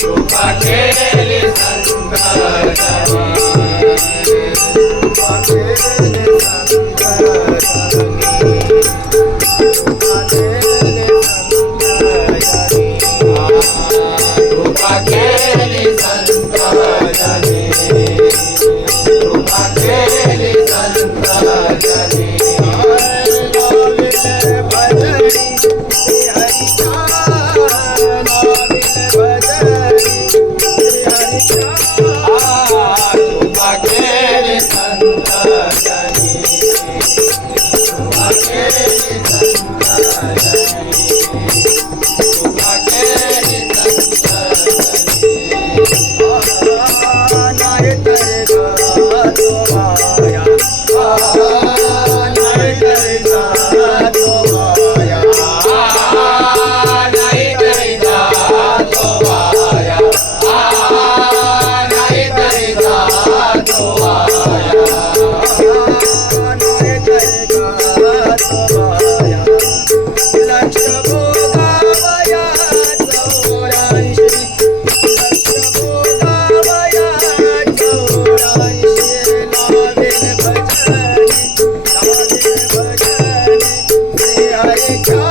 তোমাকে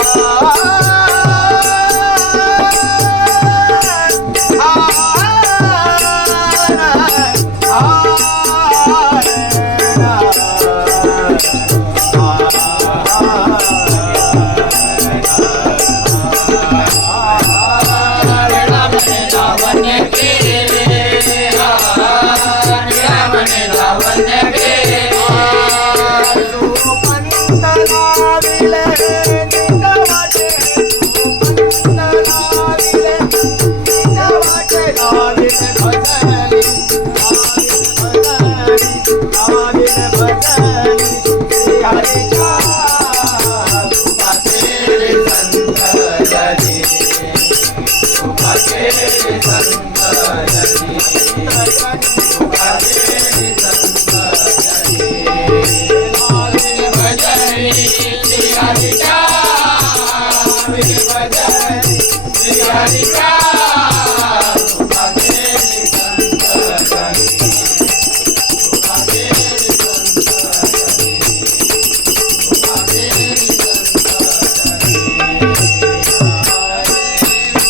Ah Radhika, Radhika,